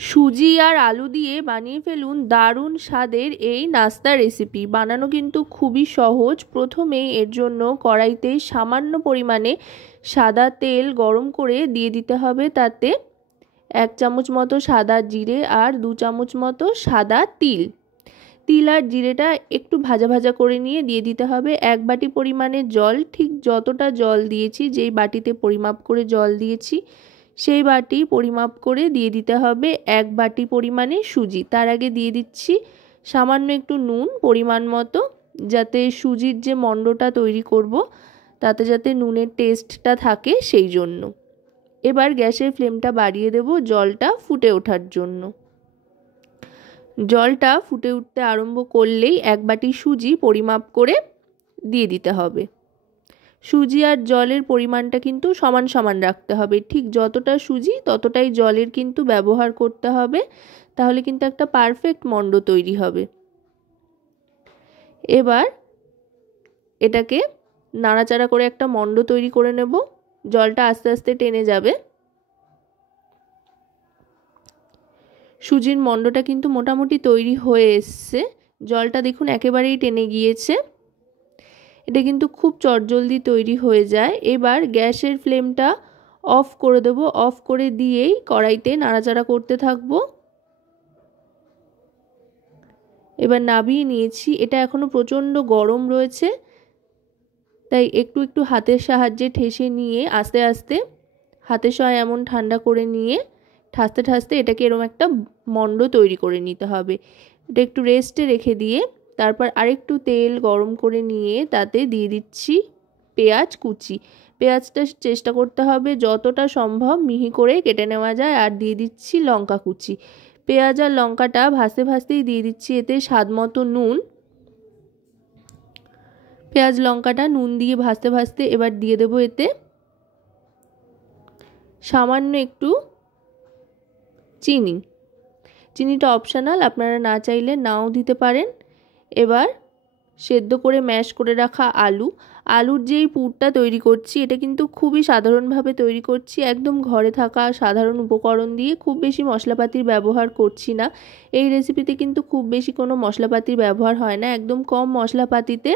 সুজি আর আলু দিয়ে বানিয়ে ফেলুন দারুণ স্বাদের এই নাস্তা রেসিপি। বানানো কিন্তু খুবই সহজ। প্রথমেই এর জন্য কড়াইতে সামান্য পরিমাণে সাদা তেল গরম করে দিয়ে দিতে হবে। তাতে 1 চামচ মতো সাদা জিরে আর 2 চামচ মতো সাদা তিল। তিল আর জিরেটা একটু ভাজা ভাজা করে নিয়ে দিয়ে দিতে হবে 1 বাটি পরিমাণে জল। ঠিক যতটা জল দিয়েছি, যেই বাটিতে পরিমাপ করে জল দিয়েছি সেই বাটি পরিমাপ করে দিয়ে দিতে হবে 1 বাটি পরিমাণে সুজি। তার আগে দিয়ে দিচ্ছি সামান্য একটু নুন পরিমাণ মতো, যাতে সুজির যে মণ্ডটা তৈরি করব তাতে যাতে নুনের টেস্টটা থাকে সেই জন্য। এবার গ্যাসের ফ্লেমটা বাড়িয়ে দেব জলটা ফুটে ওঠার জন্য। জলটা ফুটে উঠতে আরম্ভ করলেই 1 বাটি সুজি পরিমাপ করে দিয়ে দিতে হবে। সুজি আর জলের পরিমাণটা কিন্তু সমান সমান রাখতে হবে। ঠিক যতটা সুজি ততটাই জলের কিন্তু ব্যবহার করতে হবে, তাহলে কিন্তু একটা পারফেক্ট মণ্ড তৈরি হবে। এবার এটাকে নাড়াচাড়া করে একটা মণ্ড তৈরি করে নেব। জলটা আস্তে আস্তে টেনে যাবে। সুজির মণ্ডটা কিন্তু মোটামুটি তৈরি হয়ে এসছে। জলটা দেখুন একেবারেই টেনে গিয়েছে। এটা কিন্তু খুব চটজলদি তৈরি হয়ে যায়। এবার গ্যাসের ফ্লেমটা অফ করে দেব। অফ করে দিয়েই কড়াইতে নাড়াচাড়া করতে থাকবো। এবার নামিয়ে নিয়েছি। এটা এখনো প্রচণ্ড গরম রয়েছে, তাই একটু একটু হাতের সাহায্যে ঠেসে নিয়ে আস্তে আস্তে হাতের সহায় এমন ঠান্ডা করে নিয়ে ঠাসতে ঠাসতে এটাকে এরকম একটা মণ্ড তৈরি করে নিতে হবে। এটা একটু রেস্টে রেখে দিয়ে তারপর আরেকটু তেল গরম করে নিয়ে তাতে দিয়ে দিচ্ছি পেঁয়াজ কুচি। পেঁয়াজটা চেষ্টা করতে হবে যতটা সম্ভব মিহি করে কেটে নেওয়া যায়। আর দিয়ে দিচ্ছি লঙ্কা কুচি। পেঁয়াজ আর লঙ্কাটা ভাজতে ভাজতেই দিয়ে দিচ্ছি এতে স্বাদ মতো নুন। পেঁয়াজ লঙ্কাটা নুন দিয়ে ভাজতে ভাজতে এবার দিয়ে দেবো এতে সামান্য একটু চিনি। চিনিটা অপশনাল, আপনারা না চাইলে নাও দিতে পারেন। এবার সেদ্ধ করে ম্যাশ করে রাখা আলুর যেই পুরটা তৈরি করছি এটা কিন্তু খুবই সাধারণভাবে তৈরি করছি। একদম ঘরে থাকা সাধারণ উপকরণ দিয়ে, খুব বেশি মশলাপাতির ব্যবহার করছি না। এই রেসিপিতে কিন্তু খুব বেশি কোনো মশলাপাতির ব্যবহার হয় না। একদম কম মশলাপাতিতে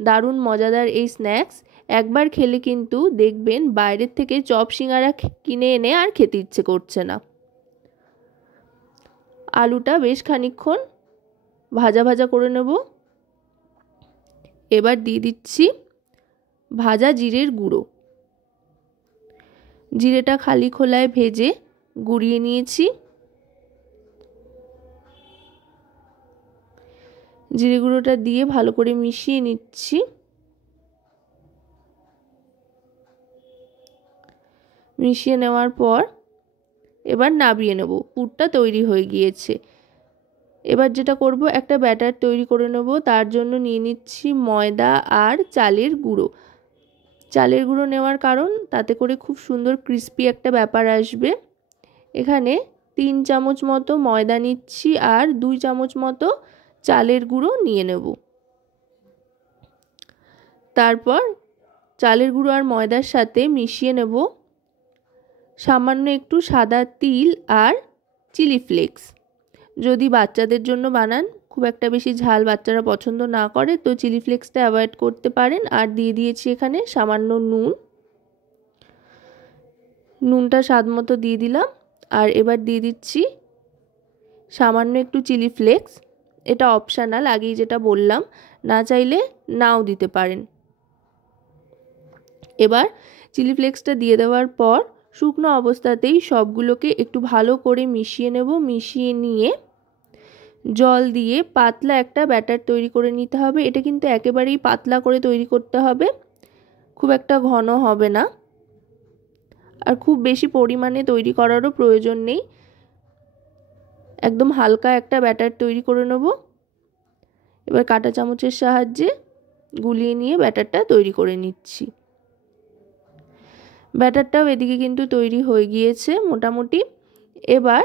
দারুণ মজাদার এই স্ন্যাক্স। একবার খেলে কিন্তু দেখবেন বাইরের থেকে চপ সিঙ্গারা কিনে এনে আর খেতে ইচ্ছে করছে না। আলুটা বেশ খানিকক্ষণ ভাজা ভাজা করে নেব। এবার দিয়ে দিচ্ছি ভাজা জিরের গুঁড়ো। জিরেটা খালি খোলায় ভেজে গুঁড়িয়ে নিয়েছি। জিরে গুঁড়োটা দিয়ে ভালো করে মিশিয়ে নিচ্ছি। মিশিয়ে নেওয়ার পর এবার নামিয়ে নেব। পুরটা তৈরি হয়ে গিয়েছে। এবার যেটা করব, একটা ব্যাটার তৈরি করে নেব। তার জন্য নিয়ে নিচ্ছি ময়দা আর চালের গুঁড়ো। চালের গুঁড়ো নেওয়ার কারণ তাতে করে খুব সুন্দর ক্রিস্পি একটা ব্যাপার আসবে। এখানে 3 চামচ মতো ময়দা নিচ্ছি আর 2 চামচ মতো চালের গুঁড়ো নিয়ে নেব। তারপর চালের গুঁড়ো আর ময়দার সাথে মিশিয়ে নেব সামান্য একটু সাদা তিল আর চিলি ফ্লেক্স। যদি বাচ্চাদের জন্য বানান, খুব একটা বেশি ঝাল বাচ্চারা পছন্দ না করে, তো চিলি ফ্লেক্সটা অ্যাভয়েড করতে পারেন। আর দিয়ে দিয়েছি এখানে সামান্য নুন। নুনটা স্বাদ মতো দিয়ে দিলাম। আর এবার দিয়ে দিচ্ছি সামান্য একটু চিলি ফ্লেক্স। এটা অপশনাল, আগেই যেটা বললাম, না চাইলে নাও দিতে পারেন। এবার চিলি ফ্লেক্সটা দিয়ে দেওয়ার পর শুকনো অবস্থাতেই সবগুলোকে একটু ভালো করে মিশিয়ে নেব। মিশিয়ে নিয়ে জল দিয়ে পাতলা একটা ব্যাটার তৈরি করে নিতে হবে। এটা কিন্তু একেবারেই পাতলা করে তৈরি করতে হবে, খুব একটা ঘন হবে না। আর খুব বেশি পরিমাণে তৈরি করারও প্রয়োজন নেই। একদম হালকা একটা ব্যাটার তৈরি করে নেব। এবার কাঁটা চামচের সাহায্যে গুলিয়ে নিয়ে ব্যাটারটা তৈরি করে নিচ্ছি। ব্যাটারটাও এদিকে কিন্তু তৈরি হয়ে গিয়েছে মোটামুটি। এবার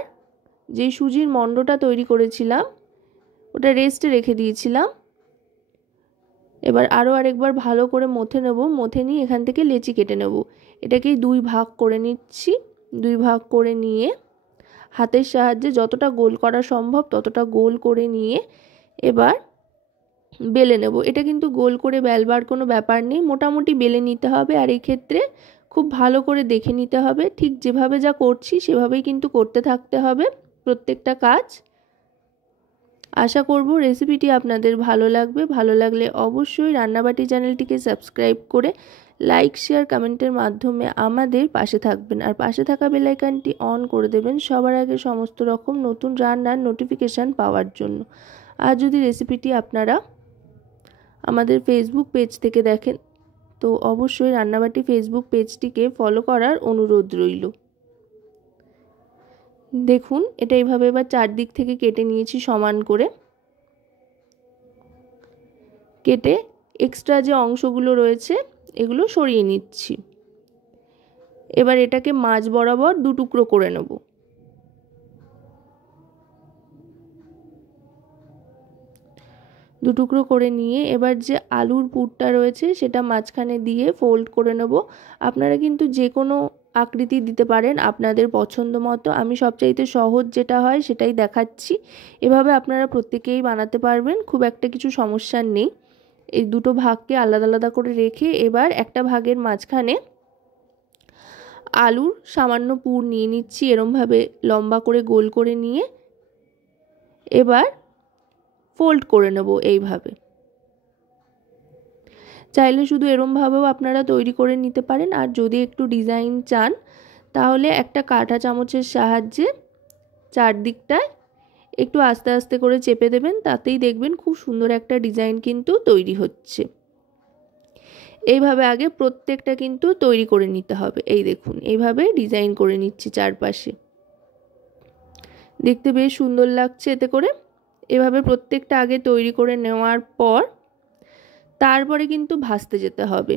যে সুজির মণ্ডটা তৈরি করেছিলাম ওটা রেস্টে রেখে দিয়েছিলাম। এবার আরও আরেকবার ভালো করে মথে নেব। মথে নিয়ে এখান থেকে লেচি কেটে নেব। এটাকে 2 ভাগ করে নিচ্ছি। 2 ভাগ করে নিয়ে হাতের সাহায্যে যতটা গোল করা সম্ভব ততটা গোল করে নিয়ে এবার বেলে নেব। এটা কিন্তু গোল করে বেলবার কোনো ব্যাপার নেই, মোটামুটি বেলে নিতে হবে। আর এই ক্ষেত্রে খুব ভালো করে দেখে নিতে হবে, ঠিক যেভাবে যা করছি সেভাবেই কিন্তু করতে থাকতে হবে প্রত্যেকটা কাজ। আশা করব রেসিপিটি আপনাদের ভালো লাগবে। ভালো লাগলে অবশ্যই রান্নাবাটি চ্যানেলটিকে সাবস্ক্রাইব করে লাইক শেয়ার কমেন্টের মাধ্যমে আমাদের পাশে থাকবেন। আর পাশে থাকা বেল আইকনটি অন করে দেবেন সবার আগে সমস্ত রকম নতুন রান্নার নোটিফিকেশান পাওয়ার জন্য। আর যদি রেসিপিটি আপনারা আমাদের ফেসবুক পেজ থেকে দেখেন তো অবশ্যই রান্নাবাটি ফেসবুক পেজটিকে ফলো করার অনুরোধ রইল। দেখুন এটা এইভাবে এবার চারদিক থেকে কেটে নিয়েছি সমান করে। কেটে এক্সট্রা যে অংশগুলো রয়েছে এগুলো সরিয়ে নিচ্ছি। এবার এটাকে মাঝ বরাবর দু টুকরো করে নেব। দু টুকরো করে নিয়ে এবার যে আলুর পুরটা রয়েছে সেটা মাঝখানে দিয়ে ফোল্ড করে নেব। আপনারা কিন্তু যে কোনো আকৃতি দিতে পারেন আপনাদের পছন্দ মতো। আমি সবচাইতে সহজ যেটা হয় সেটাই দেখাচ্ছি। এভাবে আপনারা প্রত্যেকেই বানাতে পারবেন, খুব একটা কিছু সমস্যা নেই। এই দুটো ভাগকে আলাদা আলাদা করে রেখে এবার একটা ভাগের মাঝখানে আলুর সামান্য পুর নিয়ে নিচ্ছি, এরমভাবে লম্বা করে গোল করে নিয়ে এবার ফোল্ড করে নেব এইভাবে। চাইলে শুধু এরমভাবেও আপনারা তৈরি করে নিতে পারেন। আর যদি একটু ডিজাইন চান তাহলে একটা কাঁটা চামচের সাহায্যে চারদিকটায় একটু আস্তে আস্তে করে চেপে দেবেন, তাতেই দেখবেন খুব সুন্দর একটা ডিজাইন কিন্তু তৈরি হচ্ছে। এইভাবে আগে প্রত্যেকটা কিন্তু তৈরি করে নিতে হবে। এই দেখুন এইভাবে ডিজাইন করে নিচ্ছি চারপাশে, দেখতে বেশ সুন্দর লাগছে এতে করে। এভাবে প্রত্যেকটা আগে তৈরি করে নেওয়ার পর তারপরে কিন্তু ভাজতে যেতে হবে।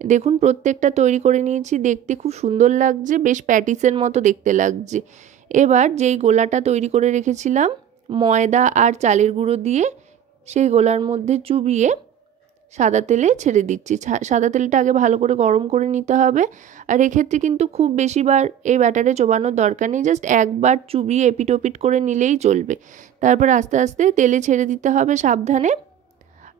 দেখুন প্রত্যেকটা তৈরি করে নিয়েছি, দেখতে খুব সুন্দর লাগছে, বেশ প্যাটিসের মতো দেখতে লাগছে। এবার যেই গোলাটা তৈরি করে রেখেছিলাম ময়দা আর চালের গুঁড়ো দিয়ে, সেই গোলার মধ্যে চুবিয়ে সাদা তেলে ছেড়ে দিচ্ছি। সাদা তেলটা আগে ভালো করে গরম করে নিতে হবে। আর এক্ষেত্রে কিন্তু খুব বেশিবার এই ব্যাটারে চোবানোর দরকার নেই, জাস্ট একবার চুবিয়ে এপিট ওপিট করে নিলেই চলবে। তারপর আস্তে আস্তে তেলে ছেড়ে দিতে হবে সাবধানে।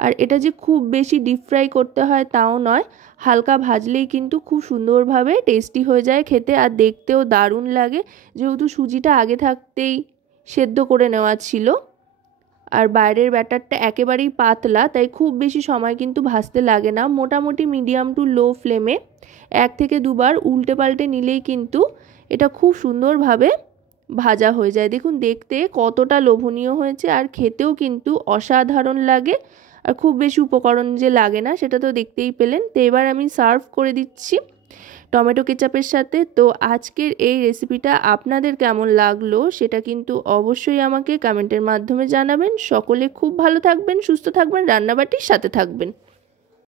আর এটা যে খুব বেশি ডিপ ফ্রাই করতে হয় তাও নয়, হালকা ভাজলেই কিন্তু খুব সুন্দরভাবে টেস্টি হয়ে যায় খেতে, আর দেখতেও দারুণ লাগে। যেহেতু সুজিটা আগে থাকতেই সেদ্ধ করে নেওয়া ছিল আর বাইরের ব্যাটারটা একেবারেই পাতলা, তাই খুব বেশি সময় কিন্তু ভাজতে লাগে না। মোটামুটি মিডিয়াম টু লো ফ্লেমে 1 থেকে 2 বার উল্টে পাল্টে নিলেই কিন্তু এটা খুব সুন্দরভাবে ভাজা হয়ে যায়। দেখুন দেখতে কতটা লোভনীয় হয়েছে, আর খেতেও কিন্তু অসাধারণ লাগে। আর খুব বেশি উপকরণ যে লাগে না সেটা তো দেখতেই পেলেন। তো এবার আমি সার্ভ করে দিচ্ছি টমেটো কেচাপের সাথে। তো আজকের এই রেসিপিটা আপনাদের কেমন লাগলো সেটা কিন্তু অবশ্যই আমাকে কমেন্টের মাধ্যমে জানাবেন। সকলে খুব ভালো থাকবেন, সুস্থ থাকবেন, রান্নাবাটির সাথে থাকবেন।